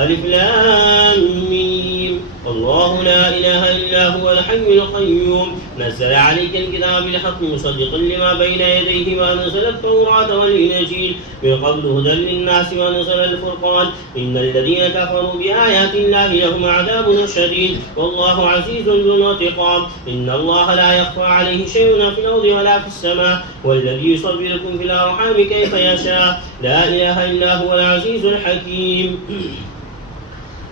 ألف لام ميم. الله لا إله إلا هو الحي القيوم نزل عليك الكتاب بالحق مصدقا لما بين يديه وأنزل التوراة والإنجيل من قبل هدى للناس وأنزل الفرقان إن الذين كفروا بآيات الله لهم عذاب شديد والله عزيز ذو انتقام إن الله لا يخفى عليه شيء في الأرض ولا في السماء والذي يصوركم في الأرحام كيف يشاء لا إله إلا هو العزيز الحكيم.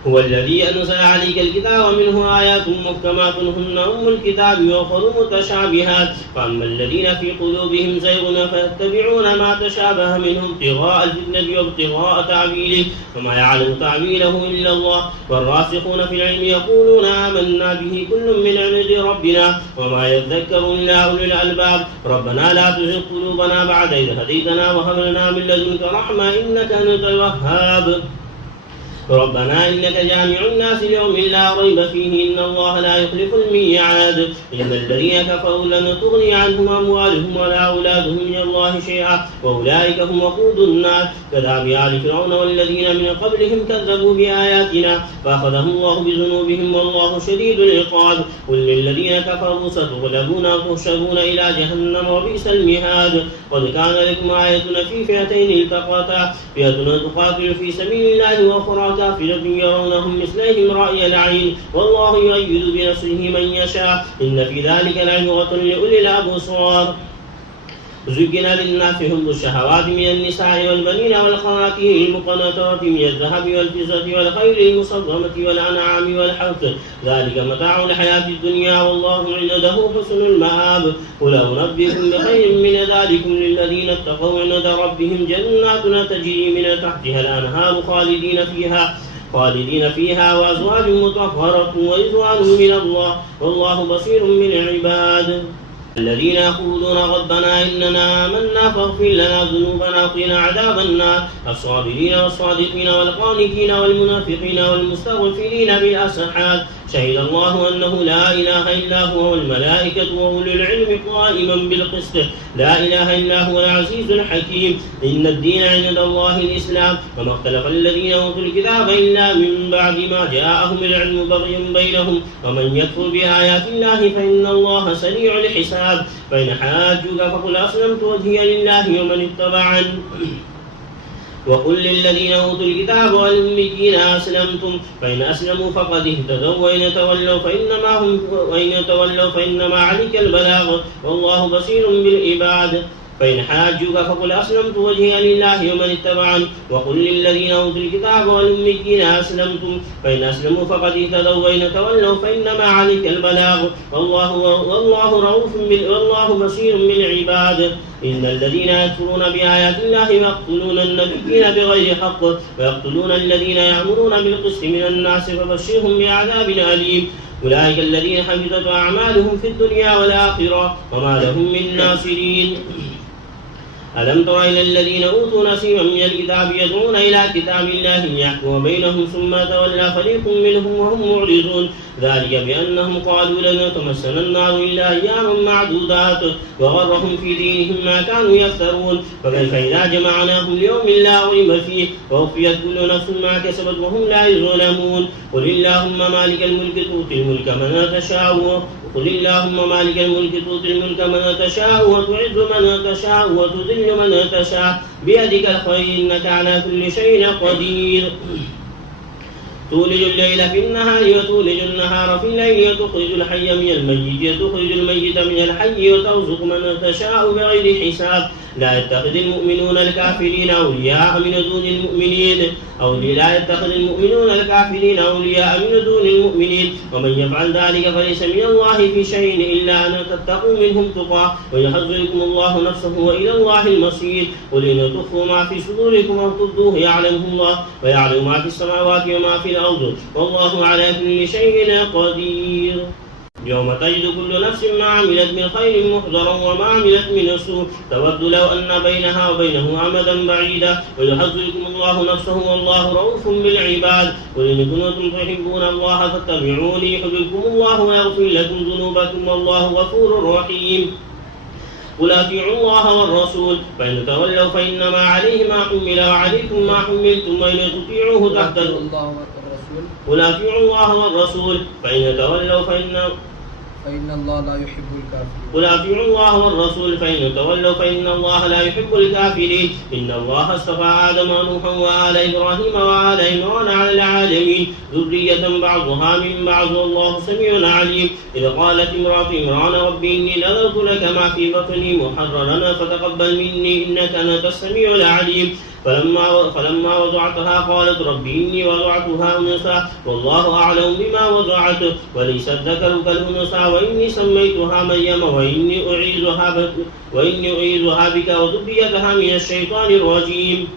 هو الذي أنزل عليك الكتاب ومنه آيات محكمات هن أم الكتاب وأخر متشابهات فأما الذين في قلوبهم زيغ فيتبعون ما تشابه منه ابتغاء الفتنة وابتغاء تعويله وما يعلم تعويله إلا الله والراسخون في العلم يقولون آمنا به كل من عند ربنا وما يذكر إلا أولو الألباب ربنا لا تزغ قلوبنا بعد إذ هديتنا وهب لنا من لدنك رحمة إنك أنت الوهاب ربنا إنك جامع الناس ليوم لا ريب فيه إن الله لا يخلف الميعاد إن الذين كفروا لن تغني عنهم أموالهم ولا أولادهم من الله شيئا وأولئك هم وقود النار كداب آل فرعون والذين من قبلهم كذبوا بآياتنا فأخذهم الله بذنوبهم والله شديد العقاب قل للذين كفروا ستغلبون وتحشرون إلى جهنم وبئس المهاد قد كان لكم آية في فئتين التقتا فئة تقاتل في سبيل الله وأخرى كافرة يرونهم مثلهم رأي العين والله يؤيد بنصره من يشاء إن في ذلك لعبرة لأولي الأبصار زين للناس حب الشهوات من النساء والبنين والقناطير المقنطرة من الذهب والفضة والخيل المصممة والأنعام والحرث ذلك متاع الحياة الدنيا والله عنده حسن المآب قل أنبئكم بخير من ذلكم للذين اتقوا عند ربهم جنات تجري من تحتها الأنهار خالدين فيها وأزواج مطهرة ورضوان من الله والله بصير بالعباد الذين يقولون ربنا إننا آمنا فاغفر لنا ذنوبنا وقنا عذاب النار الصابرين والصادقين والقانتين والمنافقين والمستغفرين بالأسحار شهد الله أنه لا إله إلا هو والملائكة وأولو العلم قائما بالقسط لا إله إلا هو العزيز الحكيم إن الدين عند الله الإسلام وما اختلف الذين أوتوا الكتاب إلا من بعد ما جاءهم العلم بغيا بينهم ومن يكفر بآيات الله فإن الله سريع الحساب فإن حاجوك فقل أسلمت وجهي لله ومن اتبعني وقل للذين أوتوا الكتاب والأميين أسلمتم فإن أسلموا فقد اهتدوا وإن تولوا فإنما عليك البلاغ والله بصير بالعباد فإن حاجوك فقل أسلمت وجهي لله ومن اتبعني وقل للذين أوتوا الكتاب والأميين أسلمتم فإن أسلموا فقد اهتدوا وإن تولوا فإنما عليك البلاغ والله بصير بالعباد إن الذين يكفرون بآيات الله ويقتلون النبيين بغير حق ويقتلون الذين يأمرون بالقسط من الناس فبشرهم بعذاب أليم أولئك الذين حبطت أعمالهم في الدنيا والآخرة وما لهم من ناصرين ألم تر إلى الذين أوتوا نصيبا من الكتاب يدعون إلى كتاب الله ليحكم بينهم ثم تولى فريق منهم وهم معرضون ذلك بأنهم قالوا لن تمسنا النار إلا أياما معدودات وغرهم في دينهم ما كانوا يفترون فكيف إذا جمعناهم ليوم لا ريب فيه ووفيت كل نفس ما كسبت وهم لا يظلمون قل اللهم مالك الملك تؤتي الملك من تشاء قل اللهم مالك الملك تؤتي الملك من تشاء وتعز من تشاء وتذل من تشاء بيدك الخير إنك على كل شيء قدير تولج الليل في النهار وتولج النهار في الليل وتخرج الحي من الميت وتخرج الميت من الحي وترزق من تشاء بغير حساب لا يتخذ المؤمنون الكافرين أولياء من دون المؤمنين ومن يفعل ذلك فليس من الله في شيء إلا أن تتقوا منهم تقى ويحذركم الله نفسه وإلى الله المصير قل إن تخفوا ما في صدوركم أو تبدوه يعلمه الله ويعلم ما في السماوات وما في الأرض والله على كل شيء قدير يوم تجد كل نفس ما عملت من خير محضرا وما عملت من سوء تود لو أن بينها وبينه أمدا بعيدا ويحذركم الله نفسه والله رؤوف بالعباد قل إن كنتم تحبون الله فاتبعوني يحببكم الله ويغفر لكم ذنوبكم والله غفور رحيم قل أطيعوا الله والرسول فإن تولوا فإنما عليه ما حمل وعليكم ما حملتم وإن تطيعوه تهتدوا. قل أطيعوا الله والرسول فإن تولوا فإن الله لا يحب الكافرين. قل أطيعوا الله والرسول فإن تولوا فإن الله لا يحب الكافرين. إن الله اصطفى آدم ونوحا وآل إبراهيم وآل عمران على العالمين ذرية بعضها من بعض والله سميع عليم. إذ قالت امرأة عمران رب إني نذرت لك ما في بطني محررا فتقبل مني إنك أنت السميع العليم. فلما وضعتها قالت رب إني وضعتها أنثى والله أعلم بما وضعت وليس الذكر كالأنثى وإني سميتها مريم وإني أعيذها بك وذريتها من الشيطان الرجيم.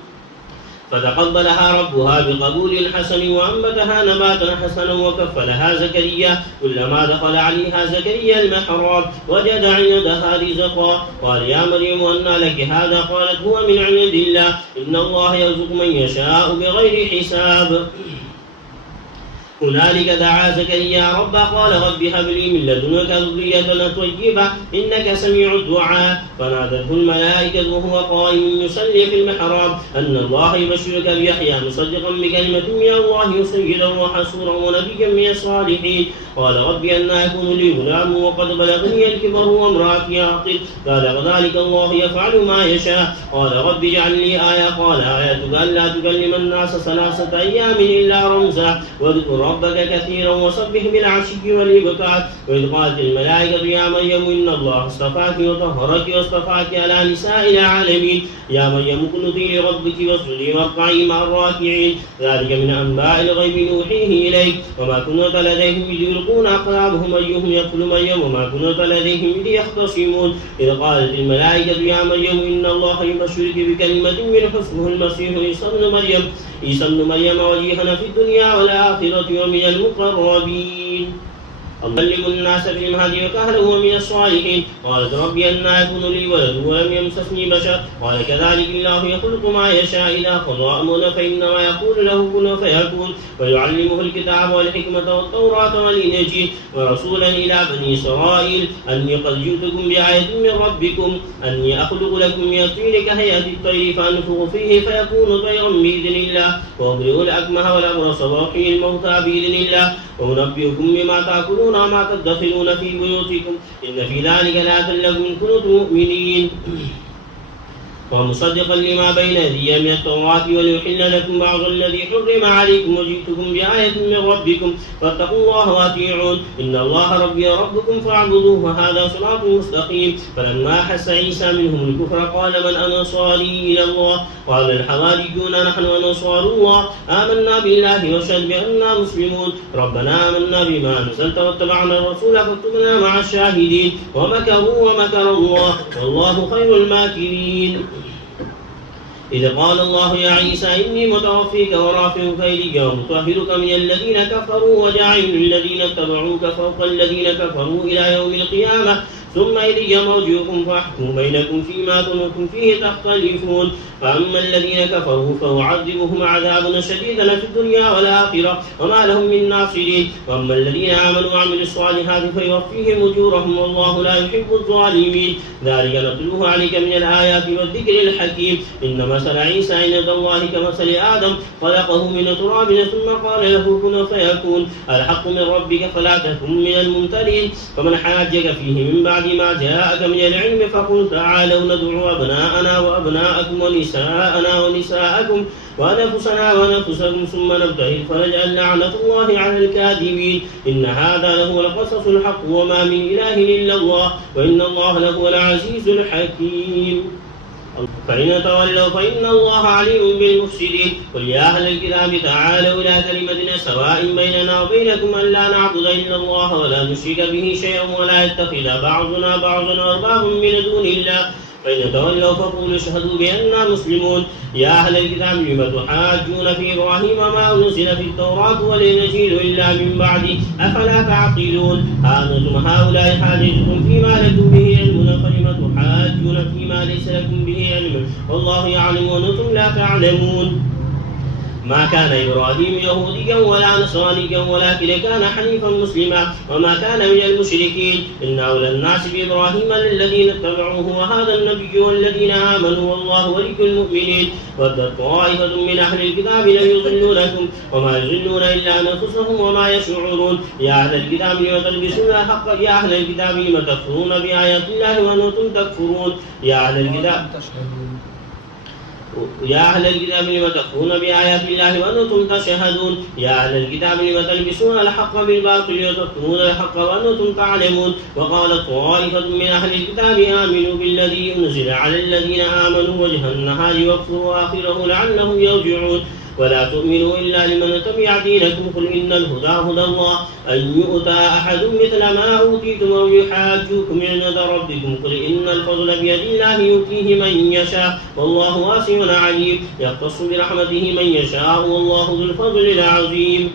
فتقبلها ربها بقبول حسن وأنبتها نباتا حسنا وكفلها زكريا. كلما دخل عليها زكريا المحراب وجد عندها رزقا قال يا مريم أنى لك هذا؟ قالت هو من عند الله إن الله يرزق من يشاء بغير حساب. هنالك دعا زكريا ربه قال رب هب لي من لدنك ذرية طيبة إنك سميع الدعاء. فنادته الملائكة وهو قائم يصلي في المحراب أن الله يبشرك بيحيى مصدقا بكلمة من الله سيدا وحصورا ونبيا من الصالحين. قال رب أنى يكون لي غلام وقد بلغني الكبر وامرأتي عاقل. قال كذلك الله يفعل ما يشاء. قال رب اجعل لي آية. قال آيتك ألا تكلم الناس 3 أيام إلا رمزا واذكر ربك كثيرا وسبح بالعشي والإبكار. وإذ قالت الملائكة يا مريم إن الله اصطفاك وطهرك واصطفاك على نساء العالمين. يا مريم اقنتي لربك واسجدي واركعي مع الراكعين. ذلك من أنباء الغيب نوحيه إليك وما كنت لديهم إذ يلقون أقلامهم أيهم يقتل مريم وما كنت لديهم إذ يختصمون. إذ قالت الملائكة يا مريم إن الله يبشرك بكلمة من اسمه المسيح عيسى ابن مريم وجيها في الدنيا والآخرة ومن المقربين. أكلم الناس في المهد وكهلا ومن الصالحين. قالت رب أنى يكون لي ولد ولم يمسسني بشر. قال كذلك الله يخلق ما يشاء إذا قضى أمرا فإنما يقول له كن فيكون. ويعلمه الكتاب والحكمة والتوراة والإنجيل ورسولا إلى بني إسرائيل أني قد جئتكم بآية من ربكم أني أخلق لكم من الطين كهيئة الطير فأنفخ فيه فيكون طيرا بإذن الله وأبرئ الأكمه والأبرص وأحيي الموتى بإذن الله وأنبئكم بما تأكلون وما تدخرون في بيوتكم إن في ذلك لآية لكم إن كنتم مؤمنين. ومصدقا لما بين يدي من التوراة وليحل لكم بعض الذي حرم عليكم وجئتكم بآية من ربكم فاتقوا الله وأطيعون إن الله ربي وربكم فاعبدوه وهذا صراط مستقيم. فلما أحس عيسى منهم الكفر قال من أنصاري إلى الله؟ قال الحواريون نحن أنصار الله آمنا بالله واشهد بأننا مسلمون. ربنا آمنا بما أنزلت واتبعنا الرسول فاكتبنا مع الشاهدين. ومكروا ومكر الله والله خير الماكرين. إذ قال الله يا عيسى إني متوفيك ورافعك إلي ومطهرك من الذين كفروا وجاعل الذين اتبعوك فوق الذين كفروا إلى يوم القيامة ثم إلي مرجعكم فأحكم بينكم فيما كنتم فيه تختلفون. فأما الذين كفروا فأعذبهم عذابا شديدا في الدنيا والآخرة وما لهم من ناصرين. وأما الذين آمنوا وعملوا الصالحات فيوفيهم أجورهم والله لا يحب الظالمين. ذلك نتلوه عليك من الآيات والذكر الحكيم. إن مثل عيسى عند الله كمثل آدم خلقه من تراب ثم قال له كن فيكون. الحق من ربك فلا تكن من الممترين. فمن حاجك فيه من بعد ما جاءك من العلم فقل تعالوا ندعو أبناءنا وأبناءكم ونساءنا ونساءكم ونفسنا ونفسكم ثم نبتهل فنجعل لعنة الله على الكاذبين. إن هذا لهو القصص الحق وما من إله إلا الله وإن الله لهو العزيز الحكيم. فإن تولوا فإن الله عليم بالمفسدين. قل يا أهل الكتاب تعالوا إلى كلمة سواء بيننا وبينكم ألا نعبد إلا الله ولا نشرك به شيئا ولا يتخذ بعضنا بعضا أربابا من دون الله. فإن تولوا فقولوا اشهدوا بأننا مسلمون. يا أهل الكتاب لم تحاجون في إبراهيم ما أنزل في التوراة والإنجيل إلا من بعده أفلا تعقلون. أنتم هؤلاء حاجتكم فيما لكم به علم فلم تحاجون فيما ليس لكم به علم والله يعلم وأنتم لا تعلمون. ما كان إبراهيم يهوديا ولا نصرانيا ولكن كان حنيفا مسلما وما كان من المشركين إن أولى الناس بإبراهيم للذين اتبعوه وهذا النبي والذين آمنوا والله ولي المؤمنين. ودت طائفة من أهل الكتاب لن يضلونكم وما يضلون إلا أنفسهم وما يشعرون. يا أهل الكتاب لم تلبسون الحق يا أهل الكتاب لم تكفرون بآيات الله وأنتم تكفرون. يا أهل الكتاب لم تكفرون بآيات الله وأنتم تشهدون. يا أهل الكتاب لم تلبسون الحق بالباطل وتكتمون الحق وأنتم تعلمون. وقالت طائفة من أهل الكتاب آمنوا بالذي أنزل على الذين آمنوا وجه النهار واكفروا آخره لعلهم يرجعون. ولا تؤمنوا إلا لمن تبع دينكم قل إن الهدى هدى الله أن يؤتى أحد مثل ما أوتيتم أو يحاجوكم عند ربكم قل إن الفضل بيد الله يؤتيه من يشاء والله واسع عليم. يختص برحمته من يشاء والله ذو الفضل العظيم.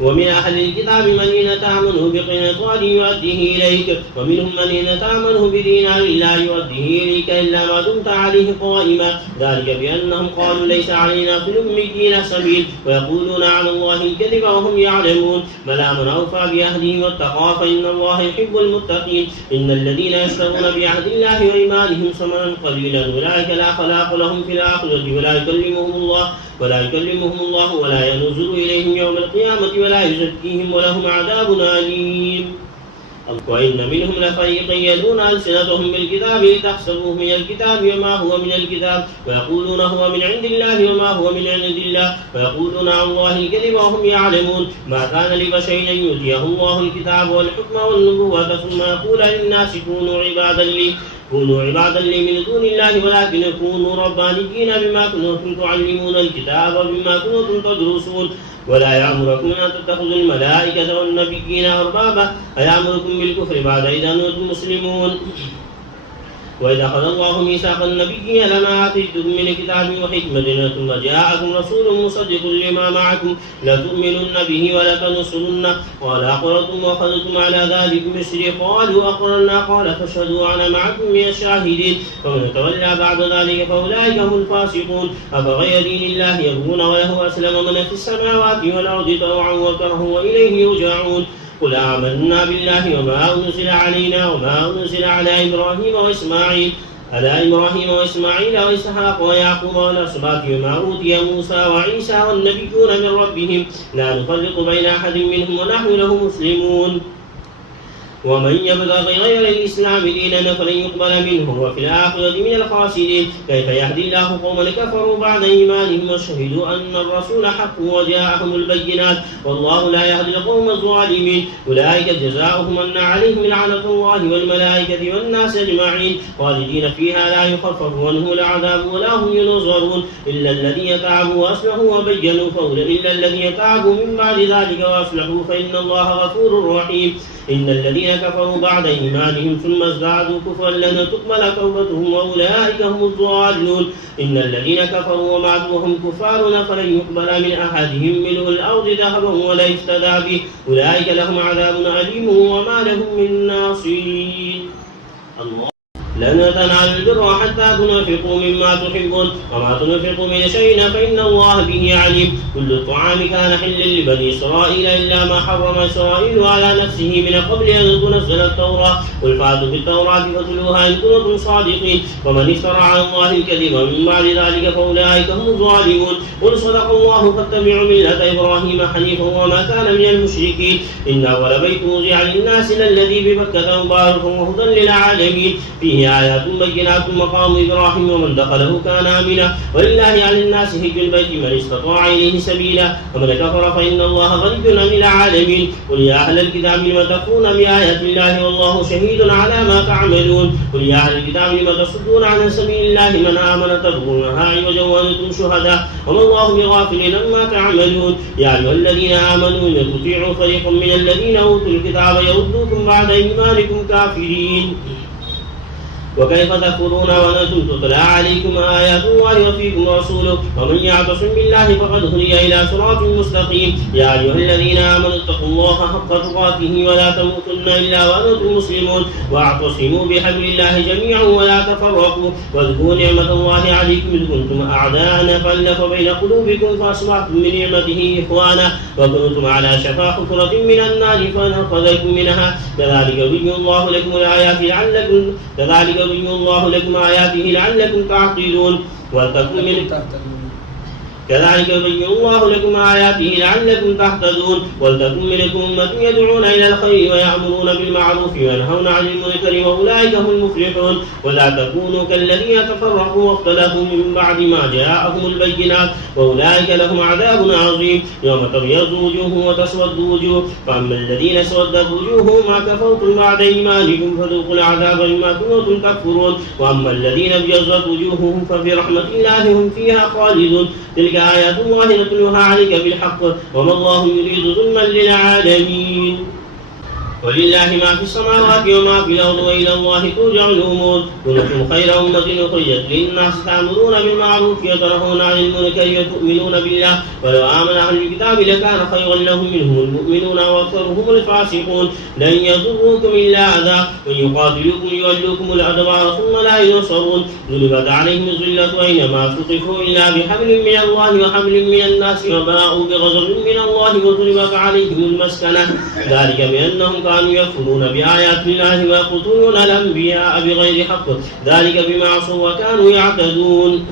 ومن أهل الكتاب من إن تأمنه بقنطار يؤديه إليك ومنهم من إن تأمنه بدينار لا يؤديه إليك إلا ما دمت عليه قائما ذلك بأنهم قالوا ليس علينا في الأميين سبيل ويقولون على الله الكذب وهم يعلمون. بلى من أوفى بعهده واتقى فإن الله يحب المتقين. إن الذين يشترون بعهد الله وإيمانهم ثمنا قليلا أولئك لا خلاق لهم في الآخرة ولا يكلمهم الله ولا ينزل إليهم يوم القيامة ولا يزكيهم ولهم عذاب أليم. وإن منهم لفريقا يلون ألسنتهم بالكتاب لتحسبوه من الكتاب وما هو من الكتاب ويقولون هو من عند الله وما هو من عند الله ويقولون عن الله الكذب وهم يعلمون. ما كان لبشر أن يؤتيه الله الكتاب والحكم والنبوة ثم يقول للناس كونوا عبادا لي من دون الله ولكن كونوا ربانيين بما كنتم تعلمون الكتاب وبما كنتم تدرسون. ولا يأمركم أن تتخذوا الملائكة والنبيين أربابا أيأمركم بالكفر بعد إذا أنتم مسلمون. وإذا أخذ الله ميثاق النبيين لما آتيتكم من كتاب وحكمة ثم جاءكم رسول مصدق لما معكم لتؤمنن به ولتنصرنه قال أقررتم وأخذتم على ذلك مصري قالوا أقررنا قال فاشهدوا أنا معكم من الشاهدين. فمن تولى بعد ذلك فأولئك هم الفاسقون. أفغير دين الله يبغون وله أسلم من في السماوات والأرض طوعا وكرها وإليه يرجعون. قل آمنا بالله وما أنزل علينا وما أنزل على إبراهيم وإسماعيل وإسحاق ويعقوب والأسباط وما أوتي موسى وعيسى والنبيون من ربهم لا نفرق بين أحد منهم ونحن له مسلمون. ومن يبتغي غير الإسلام دينا فلن يقبل منه وفي الآخرة من الخاسرين. كيف يهدي الله قوما كفروا بعد إيمانهم وشهدوا أن الرسول حق وجاءهم البينات والله لا يهدي القوم الظالمين. أولئك جزاؤهم أن عليهم لعنة الله والملائكة والناس أجمعين خالدين فيها لا يخفف عنهم العذاب ولا هم ينظرون إلا الذين تابوا وأصلحوا وبينوا إلا الذين تابوا من بعد ذلك وأصلحوا فإن الله غفور رحيم. إن الذين كفروا بعد إيمانهم ثم ازدادوا كفرا لن تقبل توبتهم وأولئك هم الضالون. إن الذين كفروا وماتوا وهم كفار فلن يقبل من أحدهم ملء الأرض ذهبا ولا يفتدى به أولئك لهم عذاب أليم وما لهم من ناصرين. لن تنالوا البر حتى تنفقوا مما تحبون وما تنفقوا من شيء فإن الله به عليم. كل الطعام كان حلا لبني إسرائيل إلا ما حرم إسرائيل على نفسه من قبل أن تنزل التوراة قل فأتوا بالتوراة فاتلوها إن كنتم صادقين. ومن افترى على الله الكذب من بعد ذلك فأولئك هم الظالمون. قل صدق الله فاتبعوا ملة إبراهيم حنيفا وما كان من المشركين. إن أول بيت وضع للناس للذي بمكة مبارك وهدى للعالمين فيه آيات بينات مقام إبراهيم ومن دخله كان آمنا ولله على الناس حج البيت من استطاع إليه سبيلا ومن كفر فإن الله غني عن العالمين. قل يا أهل الكتاب لم تكفرون بآيات الله والله شهيد على ما تعملون. قل يا أهل الكتاب لم تصدون عن سبيل الله من آمن تبغونها عوجا وأنتم شهداء وما الله بغافل عما تعملون. يا أيها الذين آمنوا إن تطيعوا فريقا من الذين أوتوا الكتاب يردوكم بعد إيمانكم كافرين. وكيف تكفرون وأنتم تتلى عليكم آيات الله وفيكم رسوله ومن يعتصم بالله فقد هدي إلى صراط مستقيم. يا أيها الذين آمنوا اتقوا الله حق تقاته ولا تموتن إلا وأنتم مسلمون واعتصموا بحبل الله جميعا ولا تفرقوا واذكروا نعمة الله عليكم إذ كنتم أعداء فألف بين قلوبكم فأصبحتم بنعمته إخوانا وكنتم على شفا حفرة من النار فأنقذكم منها كذلك يبين الله لكم آياته لعلكم تعقلون ولتكن منكم كذلك يبين الله لكم آياته لعلكم تهتدون ولتكن منكم أمة يدعون إلى الخير ويأمرون بالمعروف وينهون عن المنكر وأولئك هم المفلحون ولا تكونوا كالذين تفرقوا واختلفوا من بعد ما جاءهم البينات وأولئك لهم عذاب عظيم. يوم تبيض وجوه وتسود وجوه فأما الذين اسودت وجوههم ما كفرتم بعد إيمانكم فذوقوا العذاب بما كنتم تكفرون وأما الذين ابيضت وجوههم ففي رحمة الله هم فيها خالدون. تلك آيات الله نتلوها عليك بالحق وما الله يريد ظلما للعالمين. ولله ما في السماوات وما في الأرض وإلى الله ترجع الأمور. كنتم خير أمة أخرجت للناس تأمرون بالمعروف وتنهون عن المنكر وتؤمنون بالله ولو آمن أهل الكتاب لكان خيرا لهم منهم المؤمنون وأكثرهم الفاسقون. لن يضروكم إلا أذى وإن يقاتلوكم يولوكم الأدبار ثم لا ينصرون. ضربت عليهم الذلة أينما ثقفوا إلا بحبل من الله وحبل من الناس وباءوا بغضب من الله وضربت عليهم المسكنة ذلك بأنهم كانوا يكفرون بآيات الله ويقتلون الأنبياء بغير حق ذلك بما عصوا وكانوا يعتدون.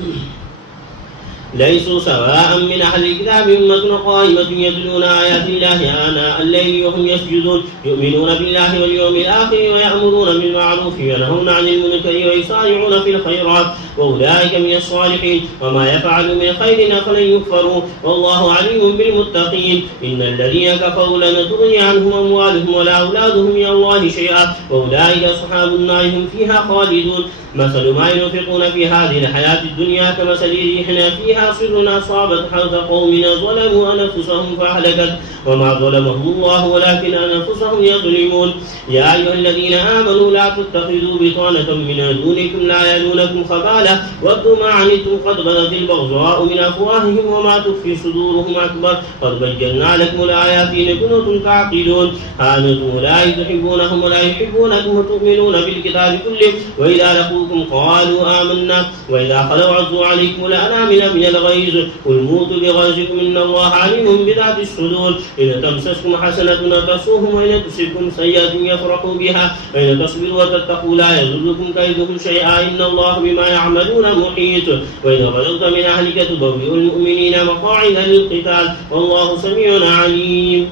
ليسوا سواء من أهل الكتاب أمة قائمة يتلون آيات الله آناء الليل وهم يسجدون يؤمنون بالله واليوم الآخر ويأمرون بالمعروف وينهون عن المنكر ويسارعون في الخيرات وأولئك من الصالحين وما يفعلوا من خير فلن يكفروا والله عليم بالمتقين. إن الذين كفروا لن تغني عنهم أموالهم ولا أولادهم من الله شيئا وأولئك أصحاب النار هم فيها خالدون. مثل ما ينفقون في هذه الحياة الدنيا كمثل ريح فيها صر أصابت حرث قوم ظلموا أنفسهم فأهلكت وما ظلمهم الله ولكن أنفسهم يظلمون. يا أيها الذين آمنوا لا تتخذوا بطانة من دونكم لا يلونكم خبالا ودوا ما عنتم قد بدت البغضاء من أفواههم وما تخفي صدورهم أكبر قد بينا لكم الآيات إن كنتم تعقلون. أنتم أولئك تحبونهم ولا يحبونكم وتؤمنون بالكتاب كله وإذا لقوكم قالوا آمنا وإذا خلوا عضوا عليكم الأنامل من الغيظ قل موتوا بغيظكم إن الله عليم بذات الصدور. إن تمسسكم حسنة تسوهم وإن تصبكم سيئة يفرحوا بها وإن تصبروا وتتقوا لا يضركم كيدهم شيئا إن الله بما يعملون محيط. وإن غدوت من أهلك تبوئ المؤمنين مقاعد للقتال والله سميع عليم.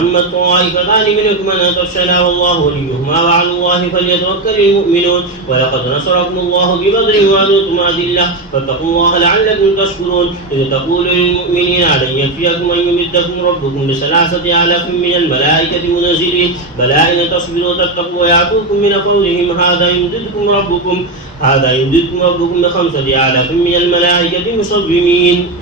أما الطائفتان منكم أن تفشلا والله وليهما وعلى الله فليتوكل المؤمنون. ولقد نصركم الله ببدر وأنتم أذلة فاتقوا الله لعلكم تشكرون. إذ تقول للمؤمنين ألن يكفيكم أن يمدكم ربكم ب3,000 من الملائكة منزلين بلى إن تصبروا وتتقوا ويعطوكم من فضلهم هذا يمددكم ربكم ب5,000 من الملائكة مصومين.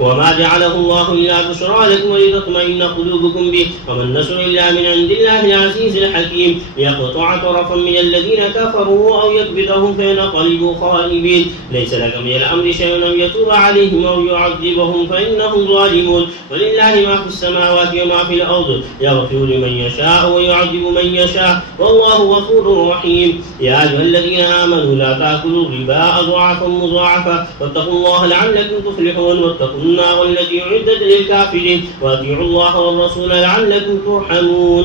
وما جعله الله إلا بشرى لكم ولتطمئن قلوبكم به وما النصر إلا من عند الله العزيز الحكيم. ليقطع طرفا من الذين كفروا أو يكبتهم فينقلبوا خائبين ليس لك من الأمر شيء أو يتوب عليهم أو يعذبهم فإنهم ظالمون. ولله ما في السماوات وما في الأرض يغفر لمن يشاء ويعذب من يشاء والله غفور رحيم. يا أيها الذين آمنوا لا تأكلوا الربا أضعافا مضاعفة واتقوا الله لعلكم تفلحون. واتقوا النار والتي أعدت للكافرين وأطيعوا الله والرسول لعلكم ترحمون.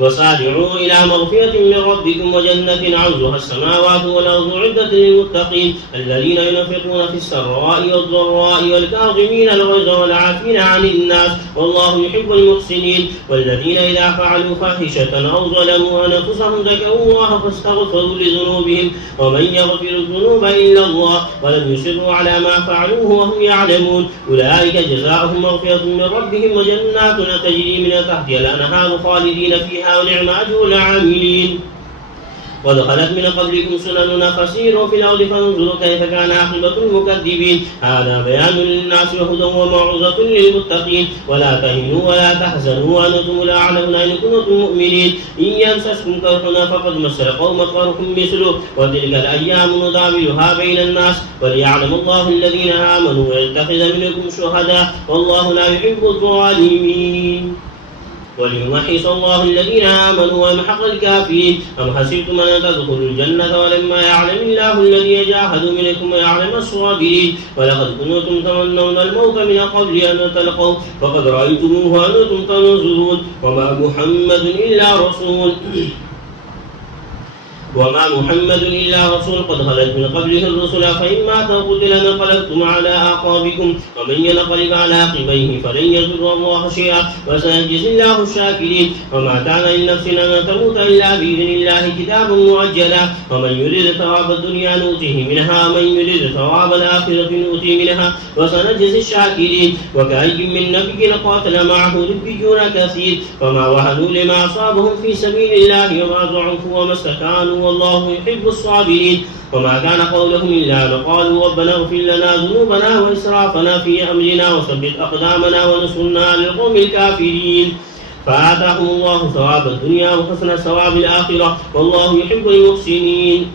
وسارعوا إلى مغفرة من ربكم وجنة عرضها السماوات والأرض أعدت للمتقين الذين ينفقون في السراء والضراء والكاظمين الغيظ والعافين عن الناس والله يحب المحسنين. والذين إذا فعلوا فاحشة أو ظلموا أنفسهم ذكروا الله فاستغفروا لذنوبهم ومن يغفر الذنوب إلا الله ولم يصروا على ما فعلوه وهم يعلمون. أولئك جزاؤهم مغفرة من ربهم وجنات تجري من تحتها الأنهار خالدين فيها ونعم أجر العاملين. قد خلت من قبلكم سنن فسيروا في الأرض فانظروا كيف كان عاقبة المكذبين. هذا بيان للناس وهدى وموعظة للمتقين. ولا تهنوا ولا تحزنوا وأنتم الأعلون إن كنتم مؤمنين. إن يمسسكم كرح فقد مس القوم قرح مثله وتلك الأيام نداولها بين الناس وليعلم الله الذين آمنوا ويتخذ منكم شهداء والله لا يحب الظالمين. وليمحص الله الذين آمنوا ويمحق الكافرين. أم حسبتم أن تدخلوا الجنة ولما يعلم الله الذين جاهدوا منكم ويعلم الصابرين. ولقد كنتم تمنون الموت من قبل أن تلقوا فقد رأيتموه وأنتم تنظرون. وما محمد إلا رسول قد خلت من قبله الرسل فإن مات أو قتل انقلبتم على أعقابكم ومن ينقلب على عقبيه فلن يضر الله شيئا وسيجزي الله الشاكرين. وما كان لنفس أن تموت إلا بإذن الله كتابا مؤجلا. ومن يريد ثواب الدنيا نؤتيه منها ومن يريد ثواب الآخرة نؤتيه منها وسنجزي الشاكرين. وكأي من نبي قاتل معه ربيون كثير فما وهنوا لما أصابهم في سبيل الله وما ضعفوا وما استكانوا والله يحب الصابرين. وما كان قولهم إلا أن قالوا ربنا اغفر لنا ذنوبنا وإسرافنا في أمرنا وثبت أقدامنا وانصرنا على القوم الكافرين. فآتاهم الله ثواب الدنيا وحسن ثواب الآخرة والله يحب المحسنين.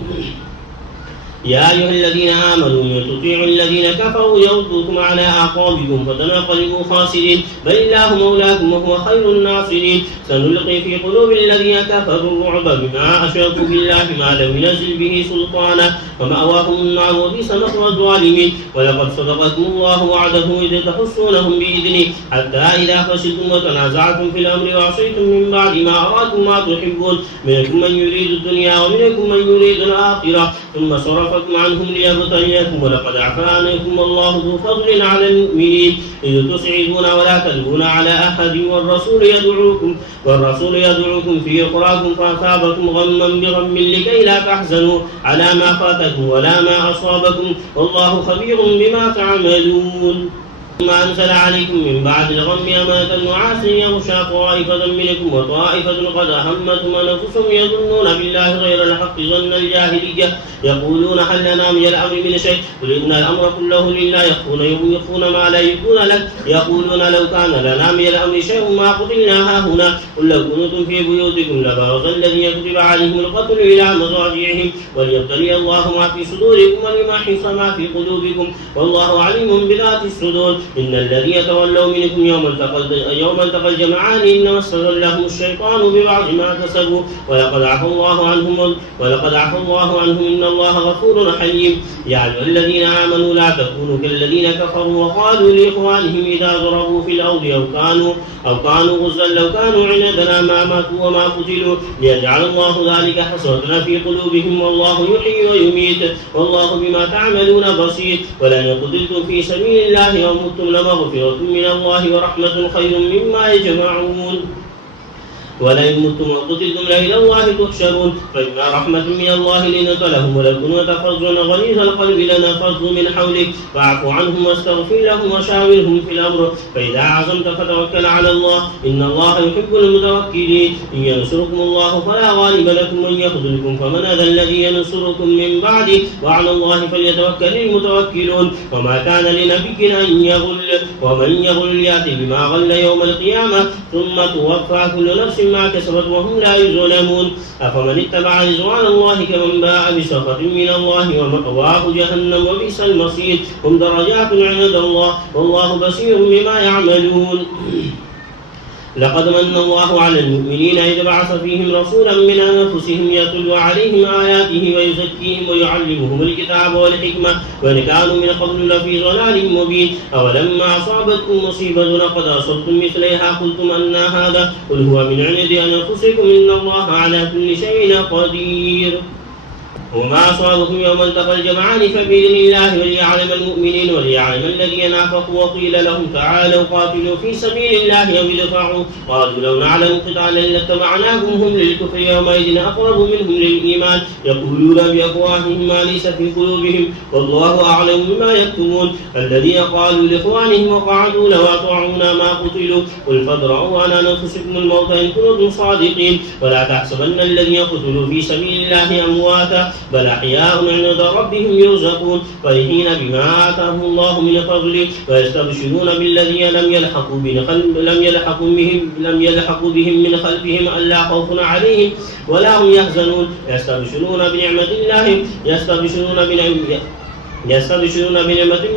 يا أيها الذين آمنوا إن تطيعوا الذين كفروا يردوكم على أعقابكم فتنقلبوا خاسرين. بل الله مولاكم وهو خير الناصرين. سنلقي في قلوب الذين كفروا الرعب بما أشركوا بالله ما لم ينزل به سلطانا ومأواهم النار وبئس مثوى الظالمين. ولقد صدقكم الله وعده إذ تحسونهم بإذنه حتى إذا فشلتم وتنازعتم في الأمر وعصيتم من بعد ما أراكم ما تحبون منكم من يريد الدنيا ومنكم من يريد الآخرة ثم صرفكم عنهم ليبتليكم ولقد عفا عنكم والله ذو فضل على المؤمنين إذ تسعدون ولا تلوون على أحد والرسول يدعوكم في أخراكم فأصابكم غما بغم لكي لا تحزنوا على ما فاتكم ولا ما أصابكم والله خبير بما تعملون. ثم أنزل عليكم من بعد الغم أمانة نعاسا يغشى طائفة منكم وطائفة قد أهمتهم أنفسهم يظنون بالله غير الحق ظن الجاهلية يقولون هل لنا من الأمر من شيء قل إن الأمر كله لله يخفون ما لا يبدون لك يقولون لو كان لنا من الأمر شيء ما قتلنا هاهنا قل لو كنتم في بيوتكم لبرز الذين كتب عليهم القتل إلى مضاجعهم وليبتلي الله ما في صدوركم وليمحص ما في قلوبكم والله عليم بذات الصدور. إن الذين تولوا منكم يوم التقى الجمعان إنما استزلهم الشيطان ببعض ما كسبوا ولقد عفى الله عنهم إن الله غفور حليم. يا أيها الذين آمنوا لا تكونوا كالذين كفروا وقالوا لإخوانهم إذا ضربوا في الأرض أو كانوا غزا لو كانوا عندنا ما ماتوا وما قتلوا ليجعل الله ذلك حسرة في قلوبهم والله يحيي ويميت والله بما تعملون بصير. ولن قتلتم في سبيل الله أو متم لمغفرة من الله ورحمة خير مما يجمعون. ولئن متم وقتلتم لإلى الله تحشرون. فإما رحمة من الله لنت لهم ولو كنت فظا غليظ القلب لنفضوا من حولك فاعف عنهم واستغفر لهم وشاورهم في الأمر فإذا عزمت فتوكل على الله إن الله يحب المتوكلين. إن ينصركم الله فلا غالب لكم وإن يخذلكم فمن ذا الذي ينصركم من بعده وعلى الله فليتوكل المتوكلون. وما كان لنبي أن يغل ومن يغل يأتي بما غل يوم القيامة ثم توفى كل نفس ما كسبت وهم لا يظلمون. أفمن اتبع رضوان الله كمن باء بسخط من الله ومأواه جهنم وبئس المصير. هم درجات عند الله والله بصير بما يعملون. لقد من الله على المؤمنين إذ بعث فيهم رسولا من أنفسهم يتلو عليهم آياته ويزكيهم ويعلمهم الكتاب والحكمة وإن كانوا من قبل لفي ضلال مبين. أولما أصابتكم مصيبة قد أصبتم مثليها قلتم أن هذا قل هو من عند أنفسكم إن الله على كل شيء قدير. وما أصابكم يوم التقى الجمعان فبإذن الله وليعلم المؤمنين وليعلم الذين نافقوا. وقيل لهم تعالوا قاتلوا في سبيل الله أو ادفعوا قالوا لو نعلم قتالا لاتبعناكم هم للكفر يومئذ أقرب منهم للإيمان يقولون بأفواههم ما ليس في قلوبهم والله أعلم بما يكتمون. الذين قالوا لإخوانهم وقعدوا لو أطاعونا ما قتلوا قل فادرءوا عن أنفسكم الموت إن كنتم صادقين ولا تحسبن الذين قتلوا في سبيل الله أمواتا بل أحياء عند ربهم يرزقون فرحين بما آتاهم الله من فضله ويستبشرون بالذين لم يلحقوا بهم من خلفهم ألا خوف عليهم ولا هم يحزنون يستبشرون بنعمة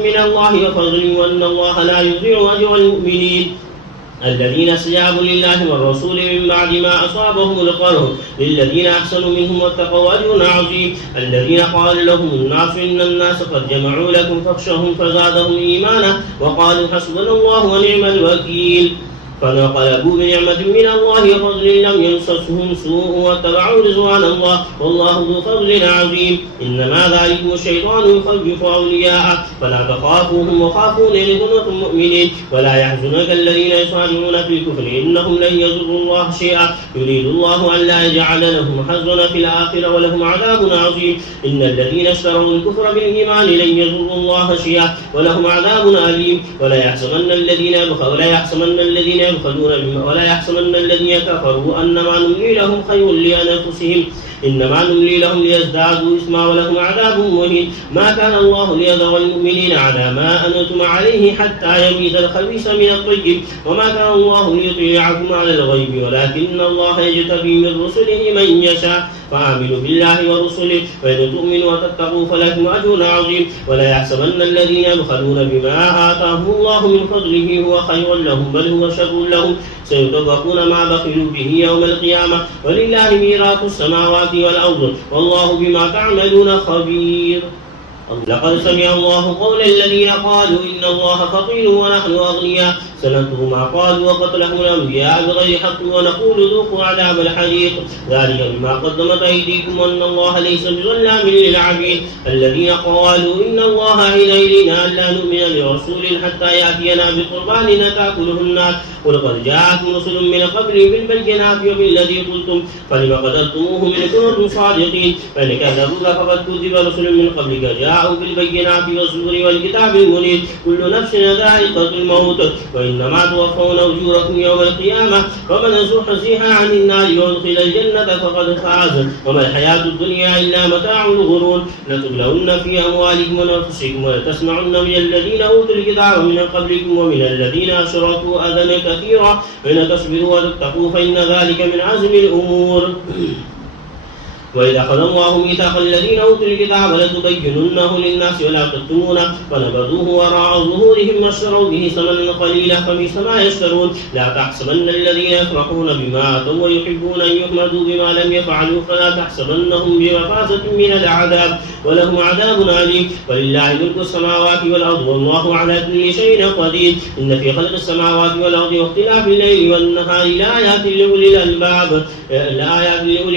من الله وفضل وأن الله لا يضيع أجر المؤمنين. الذين استجابوا لله والرسول من بعد ما أصابهم القرح للذين أحسنوا منهم واتقوا أجر عظيم. الذين قال لهم الناس إن الناس قد جمعوا لكم فاخشوهم فزادهم إيمانا وقالوا حسبنا الله ونعم الوكيل فانقلبوا بنعمة من الله وفضل لم يمسسهم سوء واتبعوا رضوان الله والله ذو فضل عظيم. إنما ذلكم الشيطان يخوف أولياءه فلا تخافوهم وخافون إن كنتم مؤمنين ولا يحزنك الذين يسارعون في الكفر إنهم لن يضروا الله شيئا يريد الله أن لا يجعل لهم حظا في الآخرة ولهم عذاب عظيم. إن الذين اشتروا الكفر بالإيمان لن يضروا الله شيئا ولهم عذاب أليم. ولا يحسبن الذين كفروا أنما نملي لهم خير لأنفسهم إنما نملي لهم ليزدادوا إثما ولهم عذاب مهين. ما كان الله ليذر المؤمنين على ما أنتم عليه حتى يميز الخبيث من الطيب وما كان الله ليطيعكم على الغيب ولكن الله يجتبي من رسله من يشاء فآمنوا بالله ورسله وإن تؤمنوا وتتقوا فلكم أجر عظيم. ولا يحسبن الذين يبخلون بما آتاهم الله من فضله هو خير لهم بل هو شر لهم سيطبقون ما بخلوا به يوم القيامة ولله ميراث السماوات والأرض والله بما تعملون خبير. لقد سمع الله قول الذين قالوا إن الله فقير ونحن أغنياء سنكتب ما قالوا وقتلهم الأنبياء بغير حق ونقول ذوقوا عذاب الحريق ذلك بما قدمت أيديكم وأن الله ليس بظلام للعبيد. الذين قالوا إن الله عهد إلينا ألا نؤمن لرسول حتى يأتينا بقربان تأكله النار قل قد جاءتكم رسل من قبلي بالبينات وبالذي قلتم فلم قتلتموهم إن كنتم صادقين فإن كذبوك فقد كذب رسل من قبلك جاءوا بالبينات والزبر والكتاب المنير كل نفس ذائقة الموت وإنما توفون أجوركم يوم القيامة فمن زحزح عن النار وادخل الجنة فقد فاز وما الحياة الدنيا إلا متاع الغرور. لتبلون في أموالكم وأنفسكم ولتسمعن من الذين أوتوا الكتاب من قبلكم ومن الذين أشركوا أذى كثيرا وإن تصبروا وتتقوا فإن ذلك من عزم الأمور. وإذا أخذ الله ميثاق الذين أوتوا الكتاب لتبيننه للناس ولا تكتمونه فنبذوه وراء ظهورهم واشتروا به ثمنا قليلا فبئس ما يشترون. لا تحسبن الذين يفرحون بما آتوا ويحبون أن يحمدوا بما لم يفعلوا فلا تحسبنهم بمفازة من العذاب ولهم عذاب أليم. ولله ملك السماوات والأرض والله على كل شيء قدير. إن في خلق السماوات والأرض واختلاف الليل والنهار لآيات لأولي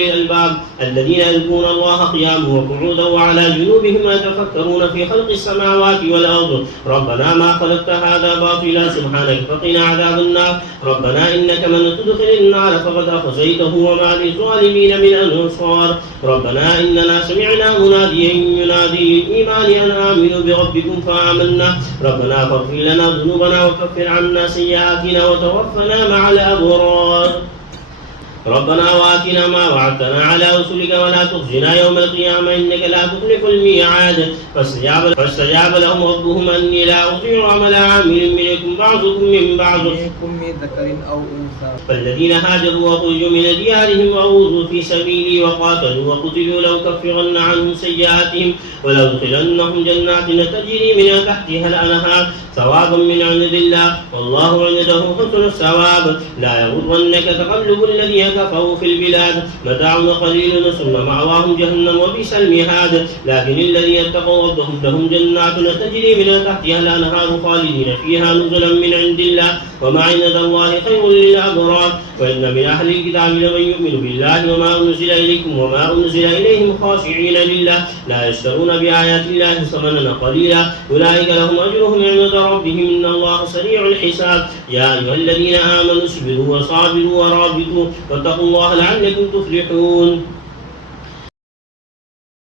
الألباب الذين يذكرون الله قياما وقعودا وعلى جنوبهم ويتفكرون في خلق السماوات والأرض ربنا ما خلقت هذا باطلا سبحانك فقنا عذاب النار. ربنا إنك من تدخل النار فقد أخزيته وما للظالمين من أنصار. ربنا إننا سمعنا مناديا ينادي للإيمان أن آمنوا بربكم فآمنا. ربنا فاغفر لنا ذنوبنا وكفر عنا سيئاتنا وتوفنا مع الأبرار. ربنا وآتنا ما وعدتنا على رسلك ولا تخزنا يوم القيامة إنك لا تخلف الميعاد. فاستجاب لهم ربهم أني لا أطيع عمل عامل منكم بعضكم من بعض ذكر أو أنثى. فالذين هاجروا وخرجوا من ديارهم وأوذوا في سبيلي وقاتلوا وقتلوا لأكفرن عنهم سيئاتهم ولأدخلنهم جنات تجري من تحتها الأنهار ثوابا من عند الله والله عنده حسن الثواب. لا يغرنك تقلب الذين كفروا في البلاد متاع قليل ثم مأواهم جهنم وبئس المهاد. لكن الذين اتقوا ربهم لهم جنات تجري من تحتها الأنهار خالدين فيها نزلا من عند الله وما عند الله خير للأبرار. وإن من أهل الكتاب لمن يؤمن بالله وما أنزل إليكم وما أنزل إليهم خاشعين لله لا يشترون بآيات الله ثمنا قليلا أولئك لهم أجرهم عند ربهم إن الله سريع الحساب يا أيها الذين آمنوا اصبروا وصابروا ورابطوا واتقوا الله لعلكم تفلحون